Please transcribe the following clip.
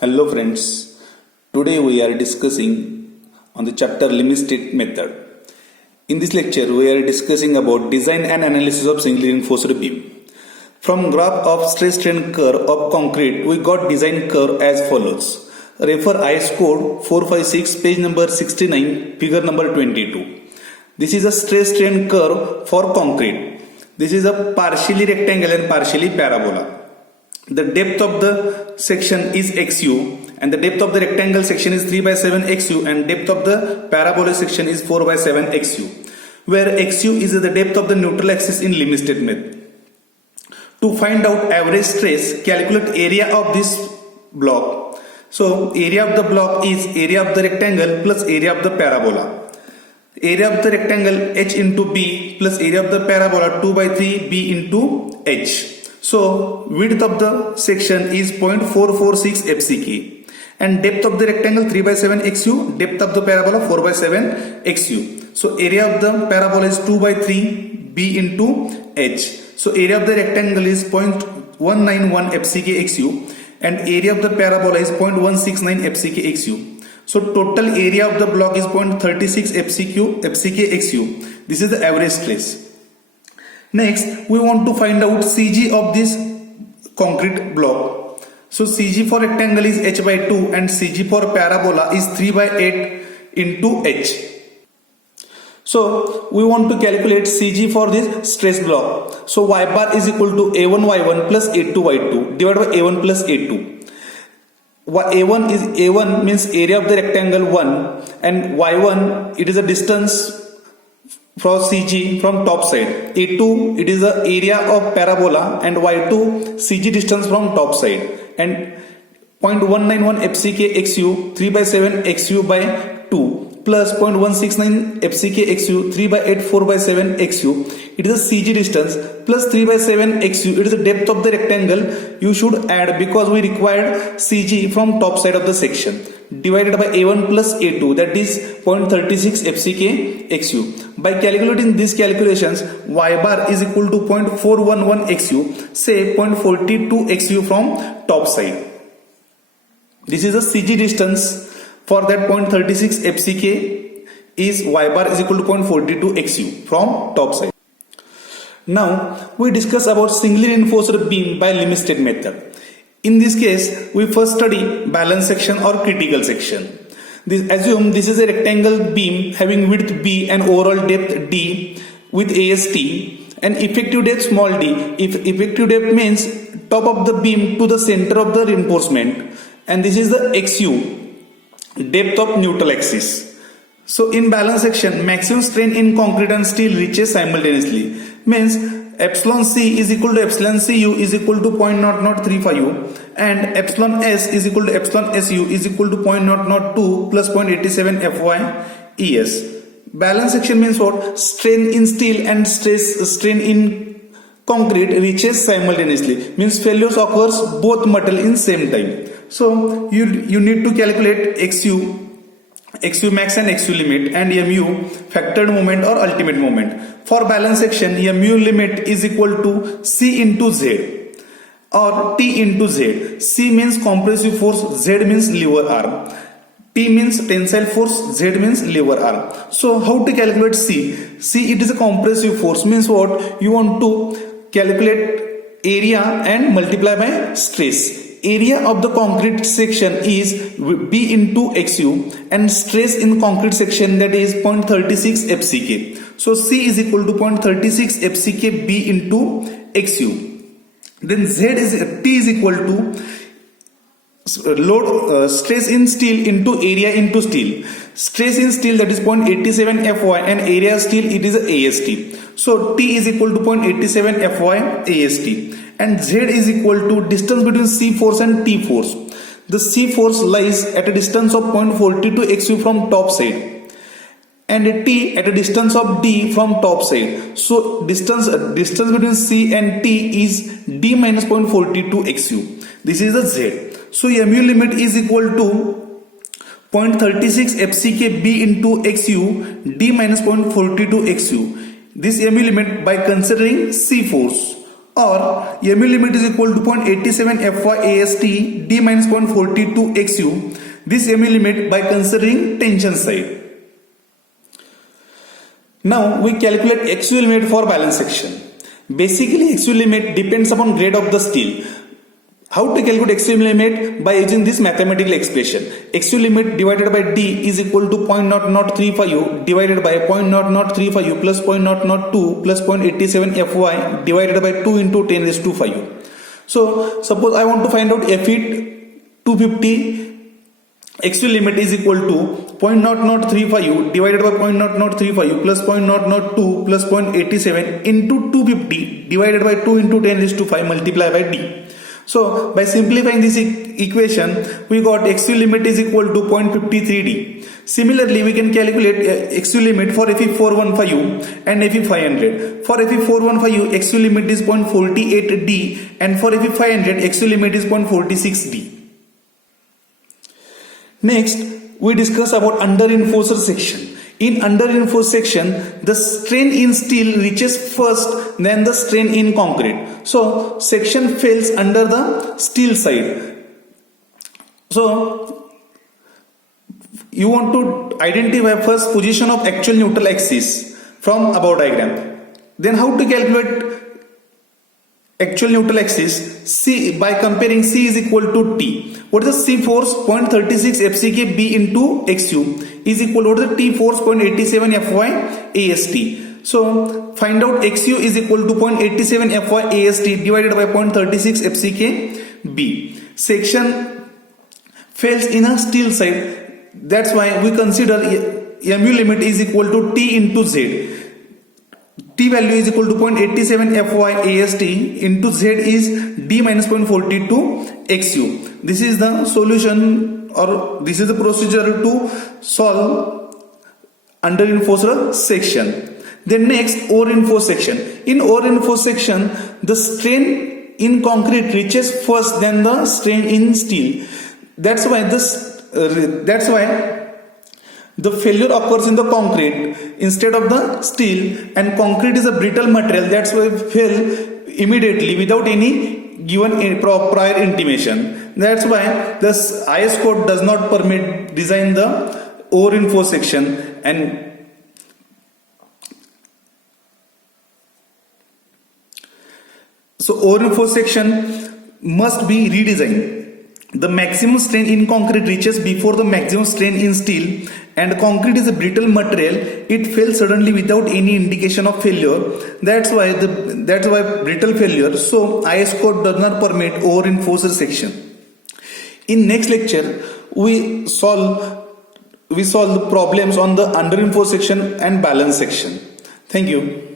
Hello friends, today we are discussing on the chapter limit state method. In this lecture we are discussing about design and analysis of single reinforced beam. From graph of stress strain curve of concrete we got design curve as follows. Refer IS code 456 page number 69 figure number 22. This is a stress strain curve for concrete. This is a partially rectangle and partially parabola. The depth of the section is XU and the depth of the rectangle section is 3 by 7 XU and depth of the parabolic section is 4 by 7 XU, where XU is the depth of the neutral axis in limit state method. To find out average stress, calculate area of this block. So area of the block is area of the rectangle plus area of the parabola. Area of the rectangle H into B plus area of the parabola 2 by 3 B into H. So width of the section is 0.446 FCK and depth of the rectangle 3 by 7 XU, depth of the parabola 4 by 7 XU. So area of the parabola is 2 by 3 B into H. So area of the rectangle is 0.191 FCK XU and area of the parabola is 0.169 FCK XU. So total area of the block is 0.36 FCK XU. This is the average stress. Next, we want to find out CG of this concrete block. So CG for rectangle is H by 2 and CG for parabola is 3 by 8 into H. So we want to calculate CG for this stress block. So Y bar is equal to A1Y1 plus A2Y2 divided by A1 plus A2. A1 means area of the rectangle 1 and Y1 it is a distance from CG from top side. A2 it is the area of parabola and Y2 CG distance from top side and 0.191 FCK XU 3 by 7 XU by 2 plus 0.169 FCK XU 3 by 8 4 by 7 XU. It is the CG distance plus 3 by 7 XU. It is the depth of the rectangle you should add because we required CG from top side of the section divided by A1 plus A2 that is 0.36 FCK XU. By calculating these calculations, Y bar is equal to 0.411 XU, say 0.42 XU from top side. This is the CG distance for that 0.36 FCK is Y bar is equal to 0.42 XU from top side. Now we discuss about singly reinforced beam by limit state method. In this case, we first study balance section or critical section. Assume this is a rectangle beam having width B and overall depth D with AST and effective depth small d. If effective depth means top of the beam to the center of the reinforcement and this is the XU, depth of neutral axis. So in balance section, maximum strain in concrete and steel reaches simultaneously. Means epsilon C is equal to epsilon Cu is equal to 0.0035 and epsilon S is equal to epsilon Su is equal to 0.002 plus 0.87 Fy Es. Balance section means what? Strain in steel and strain in concrete reaches simultaneously. Means failures occurs both material in same time. So you need to calculate XU max and XU limit and MU factored moment or ultimate moment. For balance section, MU limit is equal to C into Z or T into Z. C means compressive force, Z means lever arm. T means tensile force, Z means lever arm. So how to calculate C? C it is a compressive force means what? You want to calculate area and multiply by stress. Area of the concrete section is B into XU and stress in concrete section that is 0.36 FCK. So C is equal to 0.36 FCK B into XU. Then T is equal to load stress in steel into area into steel. Stress in steel that is 0.87 Fy and area of steel it is AST. So T is equal to 0.87 Fy AST. And Z is equal to distance between C force and T force. The C force lies at a distance of 0.42 XU from top side and T at a distance of D from top side. So distance between C and T is D minus 0.42 XU. This is the Z. So MU limit is equal to 0.36 FCK B into XU D minus 0.42 XU. This MU limit by considering C force or mu limit is equal to 0.87 Fy AST d minus 0.42 XU. This mu limit by considering tension side. Now we calculate XU limit for balance section. Basically XU limit depends upon grade of the steel. How to calculate XU limit? By using this mathematical expression. XU limit divided by D is equal to 0.0035U divided by 0.0035U plus 0.002 plus 0.87 Fy divided by 2 into 10 raised to 5U. So suppose I want to find out Fit 250 XU limit is equal to 0.0035U divided by 0.0035U plus 0.002 plus 0.87 into 250 divided by 2 into 10 raised to 5 multiplied by D. So by simplifying this equation, we got XU limit is equal to 0.53D. Similarly, we can calculate XU limit for Fe415U and Fe500. For Fe415U, XU limit is 0.48D and for Fe500, XU limit is 0.46D. Next, we discuss about underreinforced section. In underreinforced section, the strain in steel reaches first, then the strain in concrete. So, section fails under the steel side. So, you want to identify first position of actual neutral axis from above diagram. Then how to calculate actual neutral axis? C by comparing C is equal to T. What is the C force? 0.36 FCK B into XU is equal to the T force 0.87 Fy AST. So find out XU is equal to 0.87 Fy AST divided by 0.36 FCK B. Section fails in a steel side. That's why we consider mu limit is equal to T into Z. T value is equal to 0.87 Fy AST into Z is D minus 0.42 XU. This is the solution, or this is the procedure to solve underreinforced section. Then next, over-reinforced section. In over-reinforced section, the strain in concrete reaches first, then the strain in steel. That's why the failure occurs in the concrete instead of the steel, and concrete is a brittle material. That's why it fail immediately without any given prior intimation. That's why this IS code does not permit design the over-reinforced section, and so over-reinforced section must be redesigned. The maximum strain in concrete reaches before the maximum strain in steel, and concrete is a brittle material. It fails suddenly without any indication of failure. That's why brittle failure. So IS code does not permit over-reinforced section. In next lecture, we solve the problems on the under-reinforced section and balance section. Thank you.